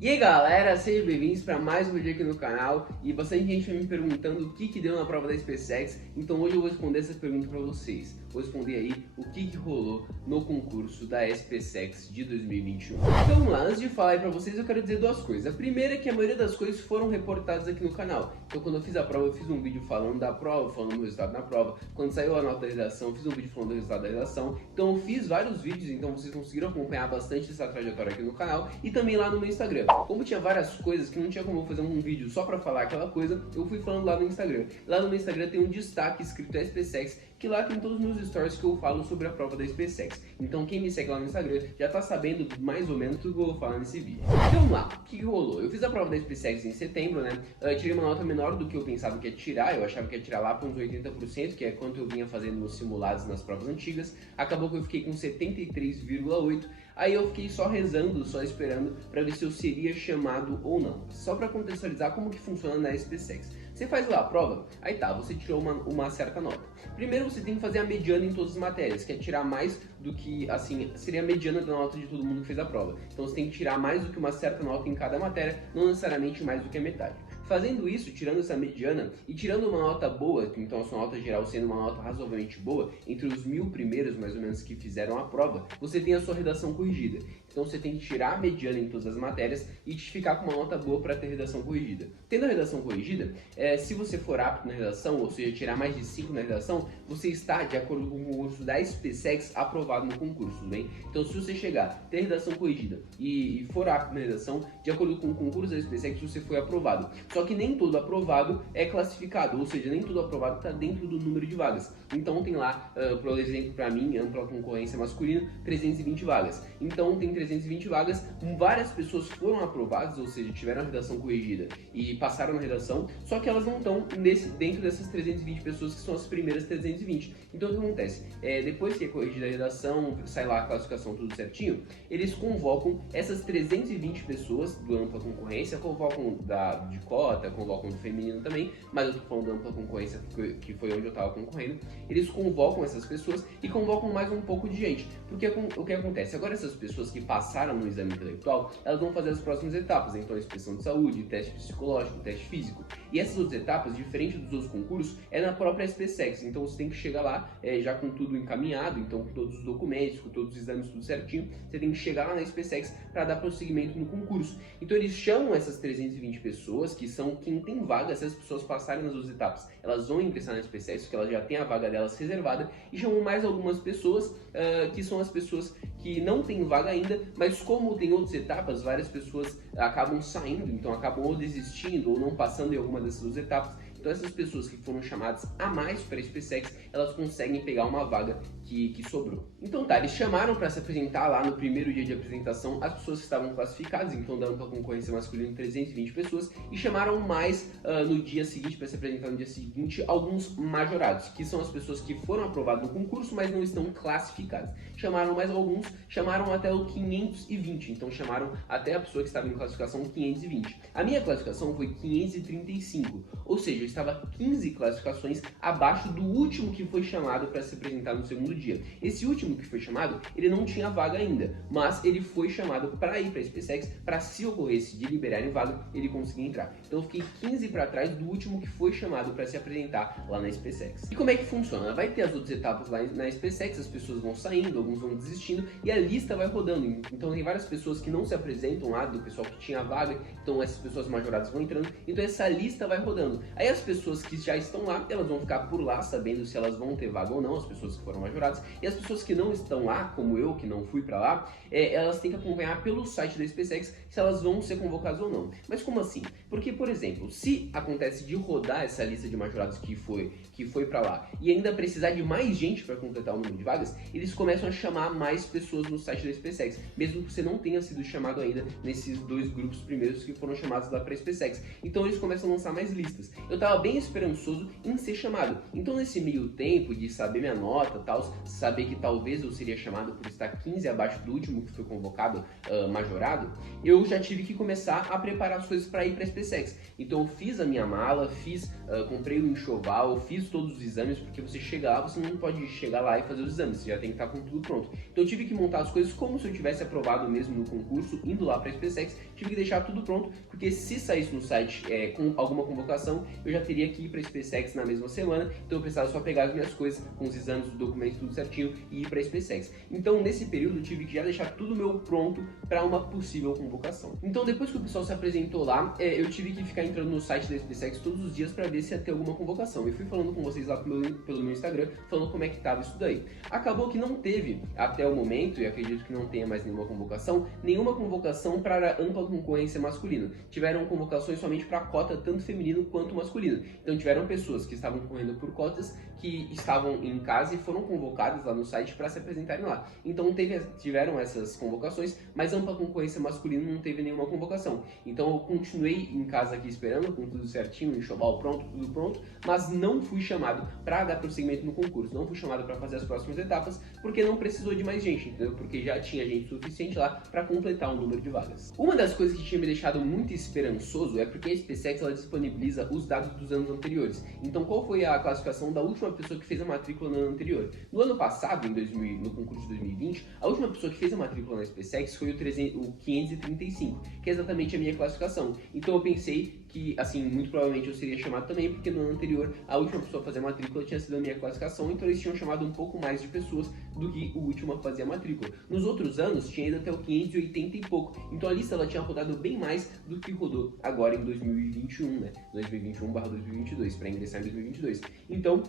E aí galera, sejam bem-vindos para mais um vídeo aqui no canal. E bastante gente vai me perguntando o que deu na prova da SpaceX. Então hoje eu vou responder essa pergunta para vocês. Vou responder aí o que rolou no concurso da SpaceX de 2021. Então vamos lá, antes de falar aí para vocês eu quero dizer duas coisas. A primeira é que a maioria das coisas foram reportadas aqui no canal. Então quando eu fiz a prova eu fiz um vídeo falando da prova, falando do resultado da prova. Quando saiu a nota da redação eu fiz um vídeo falando do resultado da redação. Então eu fiz vários vídeos, então vocês conseguiram acompanhar bastante essa trajetória aqui no canal. E também lá no meu Instagram. Como tinha várias coisas que não tinha como eu fazer um vídeo só pra falar aquela coisa, eu fui falando lá no Instagram. Lá no meu Instagram tem um destaque escrito SpaceX, que lá tem todos os meus stories que eu falo sobre a prova da SpaceX. Então quem me segue lá no Instagram já tá sabendo mais ou menos tudo que eu vou falar nesse vídeo. Então vamos lá, o que rolou? Eu fiz a prova da SpaceX em setembro, né? Eu tirei uma nota menor do que eu pensava que ia tirar, eu achava que ia tirar lá para uns 80%, que é quanto eu vinha fazendo nos simulados nas provas antigas. Acabou que eu fiquei com 73,8%. Aí eu fiquei só rezando, só esperando para ver se eu seria chamado ou não. Só para contextualizar como que funciona na SpaceX. Você faz lá a prova, aí tá, você tirou uma certa nota. Primeiro você tem que fazer a mediana em todas as matérias, que é tirar mais do que, assim, seria a mediana da nota de todo mundo que fez a prova. Então você tem que tirar mais do que uma certa nota em cada matéria, não necessariamente mais do que a metade. Fazendo isso, tirando essa mediana e tirando uma nota boa, então a sua nota geral sendo uma nota razoavelmente boa, entre os 1000 primeiros mais ou menos que fizeram a prova, você tem a sua redação corrigida. Então você tem que tirar a mediana em todas as matérias e ficar com uma nota boa para ter redação corrigida. Tendo a redação corrigida, se você for apto na redação, ou seja, tirar mais de 5 na redação, você está, de acordo com o concurso da SpaceX, aprovado no concurso, bem? Então se você chegar, ter redação corrigida e for apto na redação, de acordo com o concurso da SpaceX, você foi aprovado. Só que nem todo aprovado é classificado, ou seja, nem todo aprovado está dentro do número de vagas. Então tem lá, por exemplo, para mim, ampla concorrência masculina, 320 vagas. Então tem 320 vagas, várias pessoas foram aprovadas, ou seja, tiveram a redação corrigida e passaram na redação, só que elas não estão dentro dessas 320 pessoas que são as primeiras 320. Então o que acontece? Depois que é corrigida a redação, sai lá a classificação tudo certinho, eles convocam essas 320 pessoas do ampla concorrência, convocam de cota, convocam do feminino também, mas eu tô falando da ampla concorrência que foi onde eu tava concorrendo. Eles convocam essas pessoas e convocam mais um pouco de gente, porque o que acontece? Agora essas pessoas que passaram no exame intelectual, elas vão fazer as próximas etapas, então a inspeção de saúde, teste psicológico, teste físico. E essas outras etapas, diferente dos outros concursos, é na própria SpaceX, então você tem que chegar lá já com tudo encaminhado, então com todos os documentos, com todos os exames, tudo certinho, você tem que chegar lá na SpaceX para dar prosseguimento no concurso. Então eles chamam essas 320 pessoas, que são quem tem vaga, se as pessoas passarem nas duas etapas, elas vão ingressar na SpaceX, porque elas já têm a vaga delas reservada, e chamam mais algumas pessoas, que são as pessoas que não têm vaga ainda, mas como tem outras etapas, várias pessoas acabam saindo, então acabam ou desistindo ou não passando em alguma dessas duas etapas. Então essas pessoas que foram chamadas a mais para a SpaceX, elas conseguem pegar uma vaga que sobrou. Então tá, eles chamaram para se apresentar lá no primeiro dia de apresentação as pessoas que estavam classificadas, então da ampla concorrência masculina 320 pessoas, e chamaram mais no dia seguinte, para se apresentar no dia seguinte, alguns majorados, que são as pessoas que foram aprovadas no concurso, mas não estão classificadas. Chamaram mais alguns, chamaram até o 520, então chamaram até a pessoa que estava em classificação 520. A minha classificação foi 535, ou seja, eu estava 15 classificações abaixo do último que foi chamado para se apresentar no segundo dia. Esse último que foi chamado, ele não tinha vaga ainda, mas ele foi chamado para ir para a SpaceX, para se ocorresse de liberarem vaga, ele conseguir entrar. Então eu fiquei 15 para trás do último que foi chamado para se apresentar lá na SpaceX. E como é que funciona? Vai ter as outras etapas lá na SpaceX, as pessoas vão saindo, alguns vão desistindo e a lista vai rodando. Então tem várias pessoas que não se apresentam lá, do pessoal que tinha vaga, então essas pessoas majoradas vão entrando, então essa lista vai rodando. Aí as pessoas que já estão lá, elas vão ficar por lá sabendo se elas vão ter vaga ou não, as pessoas que foram majoradas, e as pessoas que não estão lá, como eu, que não fui pra lá, elas têm que acompanhar pelo site da SpaceX se elas vão ser convocadas ou não. Mas como assim? Porque, por exemplo, se acontece de rodar essa lista de majorados que foi pra lá e ainda precisar de mais gente para completar o número de vagas, eles começam a chamar mais pessoas no site da SpaceX, mesmo que você não tenha sido chamado ainda nesses dois grupos primeiros que foram chamados lá pra SpaceX. Então eles começam a lançar mais listas. Eu tava bem esperançoso em ser chamado. Então nesse meio tempo de saber minha nota e tal, saber que talvez eu seria chamado por estar 15 abaixo do último que foi convocado, majorado, eu já tive que começar a preparar as coisas para ir para a SpaceX. Então eu fiz a minha mala, comprei o enxoval, fiz todos os exames, porque você chega lá, você não pode chegar lá e fazer os exames, você já tem que estar com tudo pronto. Então eu tive que montar as coisas como se eu tivesse aprovado mesmo no concurso, indo lá para a SpaceX, tive que deixar tudo pronto, porque se saísse no site com alguma convocação, eu já teria que ir para a SpaceX na mesma semana, então eu precisava só pegar as minhas coisas, com os exames, os documentos, tudo certinho, e ir para a SpaceX. Então nesse período eu tive que já deixar tudo meu pronto para uma possível convocação. Então depois que o pessoal se apresentou lá, eu tive que ficar entrando no site da SpaceX todos os dias para ver se ia ter alguma convocação. Eu fui falando com vocês lá pelo meu Instagram, falando como é que tava isso daí. Acabou que não teve, até o momento, e acredito que não tenha mais nenhuma convocação para ampla concorrência masculina. Tiveram convocações somente para cota tanto feminino quanto masculino. Então tiveram pessoas que estavam correndo por cotas, que estavam em casa e foram convocadas lá no site para se apresentarem lá. Então tiveram essas convocações, mas ampla concorrência masculina não teve nenhuma convocação. Então eu continuei em casa aqui esperando, com tudo certinho, enxoval pronto, tudo pronto, mas não fui chamado para dar prosseguimento no concurso, não fui chamado para fazer as próximas etapas, porque não precisou de mais gente, entendeu? Porque já tinha gente suficiente lá para completar o número de vagas. Uma das coisas que tinha me deixado muito esperançoso é porque a SpaceX ela disponibiliza os dados dos anos anteriores. Então qual foi a classificação da última pessoa que fez a matrícula no ano anterior? No ano passado, no concurso de 2020, a última pessoa que fez a matrícula na SpaceX foi o 535, que é exatamente a minha classificação. Então eu pensei que, assim, muito provavelmente eu seria chamado também, porque no ano anterior a última pessoa a fazer a matrícula tinha sido a minha classificação, então eles tinham chamado um pouco mais de pessoas do que o último a fazer a matrícula. Nos outros anos tinha ido até o 580 e pouco, então a lista ela tinha rodado bem mais do que rodou agora em 2021, né? 2021/2022, para ingressar em 2022. Então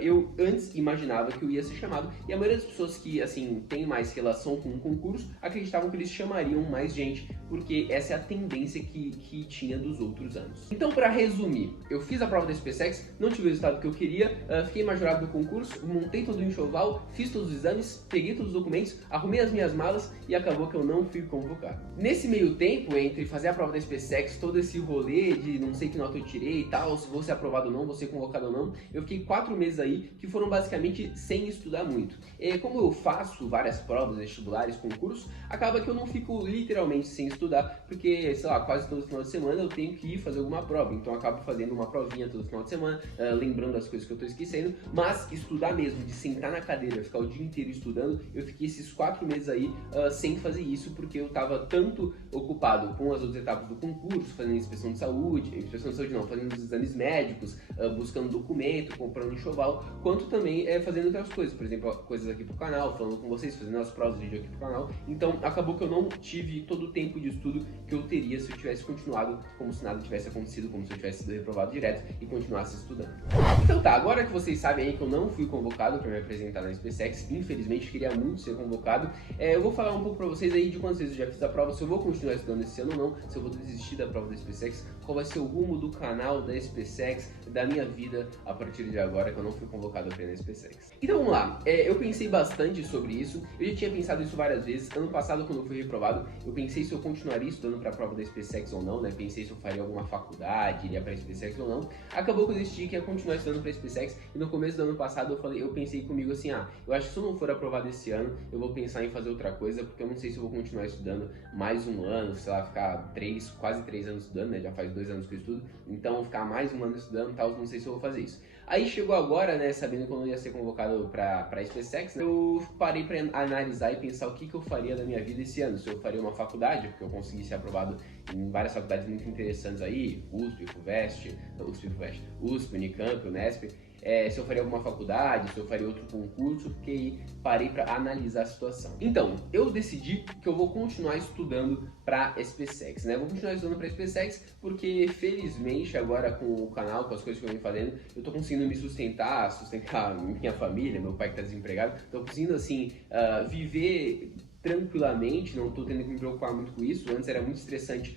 eu antes imaginava que eu ia ser chamado, e a maioria das pessoas que, assim, tem mais relação com o concurso acreditavam que eles chamariam mais gente, porque essa é a tendência que tinha dos outros anos. Então, para resumir, eu fiz a prova da SpaceX, não tive o resultado que eu queria, fiquei majorado do concurso, montei todo o enxoval, fiz todos os exames, peguei todos os documentos, arrumei as minhas malas e acabou que eu não fui convocado. Nesse meio tempo, entre fazer a prova da SpaceX, todo esse rolê de não sei que nota eu tirei e tal, se vou ser aprovado ou não, vou ser convocado ou não, eu fiquei 4 meses aí que foram basicamente sem estudar muito. Como eu faço várias provas, vestibulares, concursos, acaba que eu não fico literalmente sem estudar, porque, sei lá, quase todo final de semana eu tenho que ir fazer alguma prova, então eu acabo fazendo uma provinha todo final de semana, lembrando as coisas que eu tô esquecendo, mas estudar mesmo, de sentar na cadeira, ficar o dia inteiro estudando, eu fiquei esses 4 meses aí sem fazer isso, porque eu tava tanto ocupado com as outras etapas do concurso, fazendo inspeção de saúde não, fazendo os exames médicos, buscando documento, comprando enxoval, quanto também fazendo outras coisas, por exemplo, coisas aqui pro canal, falando com vocês, fazendo as provas de vídeo aqui pro canal. Então acabou que eu não tive todo o tempo de estudo que eu teria se eu tivesse continuado como se nada tivesse acontecido, como se eu tivesse sido reprovado direto e continuasse estudando. Então tá, agora que vocês sabem aí que eu não fui convocado para me apresentar na SpaceX, infelizmente queria muito ser convocado, eu vou falar um pouco para vocês aí de quantas vezes eu já fiz a prova, se eu vou continuar estudando esse ano ou não, se eu vou desistir da prova da SpaceX, qual vai ser o rumo do canal da SpaceX, da minha vida a partir de agora que eu não fui convocado para ir na SpaceX. Então vamos lá, eu pensei bastante sobre isso, eu já tinha pensado isso várias vezes. Ano passado, quando eu fui reprovado, eu pensei se eu continuaria estudando para a prova da SpaceX ou não, né? Pensei se eu faria alguma faculdade, iria para a SpaceX ou não. Acabou que eu decidi que ia continuar estudando para a SpaceX, e no começo do ano passado eu pensei comigo assim, eu acho que se eu não for aprovado esse ano, eu vou pensar em fazer outra coisa, porque eu não sei se eu vou continuar estudando mais um ano, sei lá, ficar quase 3 anos estudando, né? Já faz 2 anos que eu estudo, então ficar mais um ano estudando e tal, não sei se eu vou fazer isso. Aí chegou agora, né, sabendo que eu não ia ser convocado para a SpaceX, eu parei para analisar e pensar o que eu faria da minha vida esse ano. Se eu faria uma faculdade, porque eu consegui ser aprovado em várias faculdades muito interessantes aí, USP, Unicamp, Unesp. Se eu faria alguma faculdade, se eu faria outro concurso, porque parei para analisar a situação. Então, eu decidi que eu vou continuar estudando para SpaceX, né? Vou continuar estudando para SpaceX porque, felizmente, agora com o canal, com as coisas que eu venho fazendo, eu tô conseguindo me sustentar minha família, meu pai que tá desempregado, tô conseguindo, assim, viver tranquilamente, não estou tendo que me preocupar muito com isso. Antes era muito estressante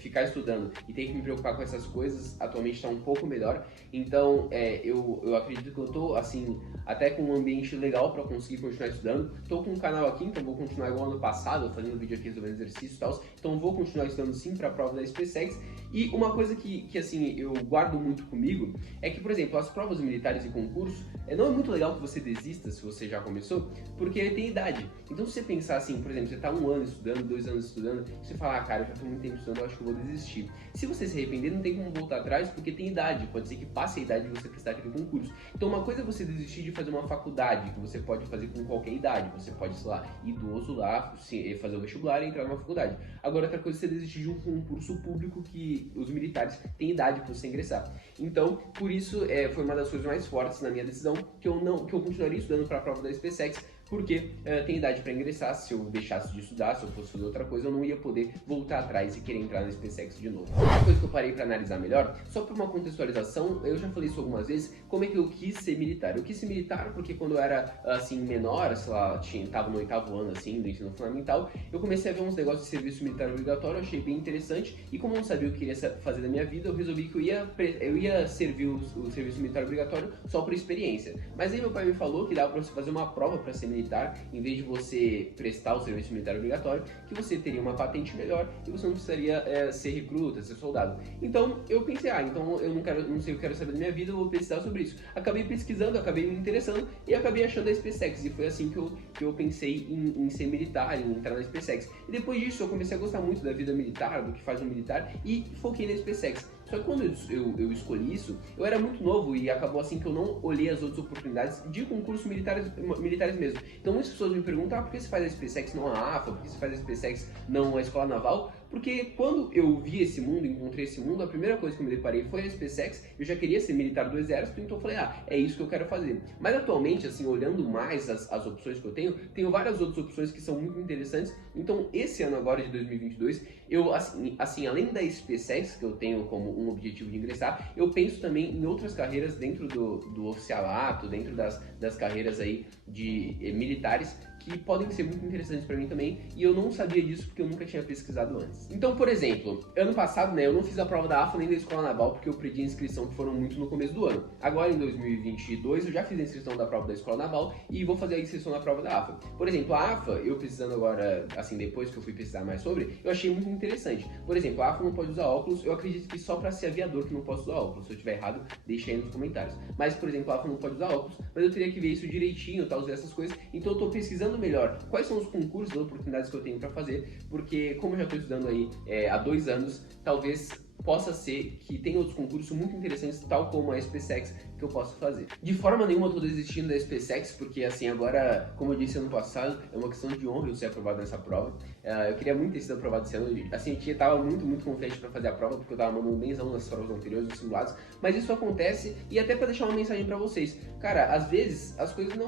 ficar estudando e ter que me preocupar com essas coisas. Atualmente está um pouco melhor, então eu acredito que eu estou assim, até com um ambiente legal para conseguir continuar estudando. Estou com um canal aqui, então vou continuar igual ano passado, fazendo vídeo aqui resolvendo exercícios e tal, então vou continuar estudando sim para a prova da SpaceX. E uma coisa que assim, eu guardo muito comigo é que, por exemplo, as provas militares e concursos, não é muito legal que você desista se você já começou, porque ele tem idade. Então, se você pensar assim, por exemplo, você está 1 ano estudando, 2 anos estudando, você fala, cara, eu já estou muito tempo estudando, eu acho que eu vou desistir. Se você se arrepender, não tem como voltar atrás, porque tem idade, pode ser que passe a idade de você prestar aquele concurso. Então, uma coisa é você desistir de fazer uma faculdade, que você pode fazer com qualquer idade, você pode, sei lá, idoso lá, fazer o vestibular e entrar numa faculdade. Agora, outra coisa é você desistir de um concurso público que os militares têm idade para você ingressar. Então, por isso, foi uma das coisas mais fortes na minha decisão, que eu continuaria estudando para a prova da SpaceX, porque tem idade para ingressar. Se eu deixasse de estudar, se eu fosse fazer outra coisa, eu não ia poder voltar atrás e querer entrar na SpaceX de novo. Uma coisa que eu parei para analisar melhor, só para uma contextualização, eu já falei isso algumas vezes, como é que eu quis ser militar. Eu quis ser militar porque quando eu era assim menor, sei lá, estava no 8º ano assim, do ensino fundamental, eu comecei a ver uns negócios de serviço militar obrigatório, achei bem interessante, e como eu não sabia o que eu queria fazer da minha vida, eu resolvi que eu ia servir o serviço militar obrigatório só por experiência. Mas aí meu pai me falou que dava para você fazer uma prova para ser militar, em vez de você prestar o serviço militar obrigatório, que você teria uma patente melhor e você não precisaria ser recruta, ser soldado. Então eu pensei, então eu não sei o que eu quero saber da minha vida, eu vou pesquisar sobre isso. Acabei pesquisando, acabei me interessando e acabei achando a SpaceX, e foi assim que eu pensei em ser militar, em entrar na SpaceX. E depois disso eu comecei a gostar muito da vida militar, do que faz um militar, e foquei na SpaceX. Só que quando eu escolhi isso, eu era muito novo e acabou assim que eu não olhei as outras oportunidades de concursos militares mesmo. Então muitas pessoas me perguntam, por que você faz a SpaceX não a AFA, por que você faz a SpaceX não a Escola Naval? Porque quando eu vi esse mundo, encontrei esse mundo, a primeira coisa que eu me deparei foi a SpaceX. Eu já queria ser militar do exército, então eu falei, é isso que eu quero fazer. Mas atualmente, assim, olhando mais as opções que eu tenho várias outras opções que são muito interessantes. Então esse ano agora de 2022, eu, assim, além da SpaceX, que eu tenho como um objetivo de ingressar, eu penso também em outras carreiras dentro do oficialato, dentro das carreiras aí de militares, que podem ser muito interessantes para mim também, e eu não sabia disso porque eu nunca tinha pesquisado antes. Então, por exemplo, ano passado, eu não fiz a prova da AFA nem da Escola Naval porque eu perdi a inscrição, que foram muito no começo do ano. Agora, em 2022, eu já fiz a inscrição da prova da Escola Naval e vou fazer a inscrição da prova da AFA. Por exemplo, a AFA, eu pesquisando agora, assim, depois que eu fui pesquisar mais sobre, eu achei muito interessante. Por exemplo, a AFA não pode usar óculos, eu acredito que só para ser aviador que não posso usar óculos. Se eu estiver errado, deixa aí nos comentários. Mas, por exemplo, a AFA não pode usar óculos, mas eu teria que ver isso direitinho, tal, essas coisas. Então eu tô pesquisando melhor quais são os concursos, as oportunidades que eu tenho para fazer, porque como eu já estou estudando aí há 2 anos, talvez possa ser que tenha outros concursos muito interessantes, tal como a SpaceX, que eu posso fazer. De forma nenhuma eu tô desistindo da SpaceX, porque assim, agora, como eu disse ano passado, é uma questão de honra eu ser aprovado nessa prova. Eu queria muito ter sido aprovado esse ano, assim, eu tava muito confiante para fazer a prova, porque eu tava mandando benzão nas provas anteriores, nos simulados, mas isso acontece, e até para deixar uma mensagem para vocês. Cara, às vezes as coisas não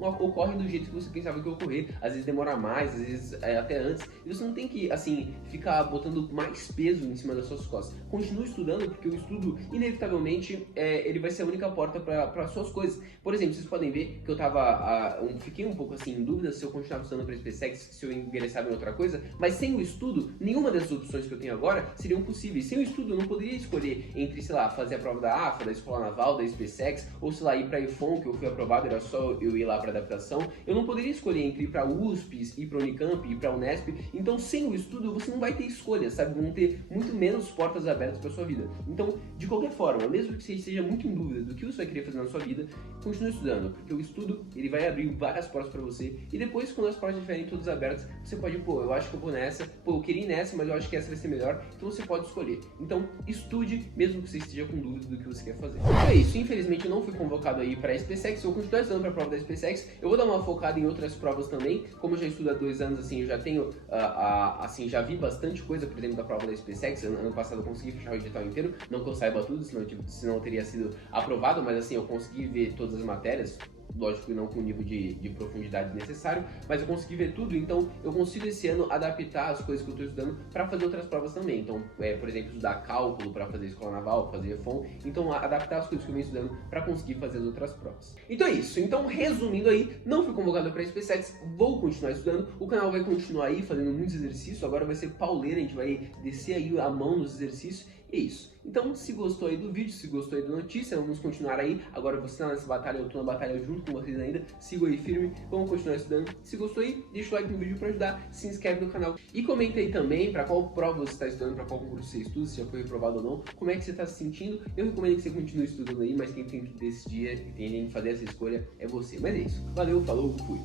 ocorrem do jeito que você pensava que ia ocorrer, às vezes demora mais, às vezes até antes, e você não tem que, assim, ficar botando mais peso em cima das suas costas. Continue estudando, porque o estudo, inevitavelmente, ele vai ser a única porta para suas coisas. Por exemplo, vocês podem ver que eu fiquei um pouco assim em dúvida se eu continuava estudando para SpaceX, se eu ingressava em outra coisa, mas sem o estudo, nenhuma das opções que eu tenho agora seriam possíveis. Sem o estudo, eu não poderia escolher entre, sei lá, fazer a prova da AFA, da Escola Naval, da SpaceX, ou sei lá, ir para IFON, que eu fui aprovado, era só eu ir lá para adaptação. Eu não poderia escolher entre ir para USP, ir para Unicamp, ir para Unesp. Então, sem o estudo, você não vai ter escolha, sabe? Vão ter muito menos portas abertas para sua vida. Então, de qualquer forma, mesmo que você esteja muito em dúvida do que você vai querer fazer na sua vida, continue estudando, porque o estudo, ele vai abrir várias portas para você, e depois, quando as portas estiverem todas abertas, você pode, eu acho que eu vou nessa, eu queria ir nessa, mas eu acho que essa vai ser melhor, então você pode escolher. Então, estude, mesmo que você esteja com dúvida do que você quer fazer. Então é isso, infelizmente eu não fui convocado aí para a SpaceX, eu vou continuar estudando para a prova da SpaceX, eu vou dar uma focada em outras provas também, como eu já estudo há 2 anos, assim, eu já tenho, assim, já vi bastante coisa, por exemplo, da prova da SpaceX. Ano passado eu consegui fechar o edital inteiro, não que eu saiba tudo, senão eu teria sido aprovado, mas assim, eu consegui ver todas as matérias, lógico que não com o nível de profundidade necessário, mas eu consegui ver tudo, então eu consigo esse ano adaptar as coisas que eu estou estudando para fazer outras provas também. Então, por exemplo, estudar cálculo para fazer escola naval, fazer FON, então adaptar as coisas que eu venho estudando para conseguir fazer as outras provas. Então é isso, então resumindo aí, não fui convocado para SpaceX, vou continuar estudando, o canal vai continuar aí fazendo muitos exercícios, agora vai ser pauleira, a gente vai descer aí a mão nos exercícios, e é isso. Então, se gostou aí do vídeo, se gostou aí da notícia, vamos continuar aí. Agora você tá nessa batalha, eu tô na batalha junto com vocês ainda. Siga aí firme, vamos continuar estudando. Se gostou aí, deixa o like no vídeo pra ajudar, se inscreve no canal. E comenta aí também pra qual prova você está estudando, pra qual concurso você estuda, se já foi reprovado ou não, como é que você tá se sentindo. Eu recomendo que você continue estudando aí, mas quem tem que decidir e tem que fazer essa escolha é você. Mas é isso. Valeu, falou, fui.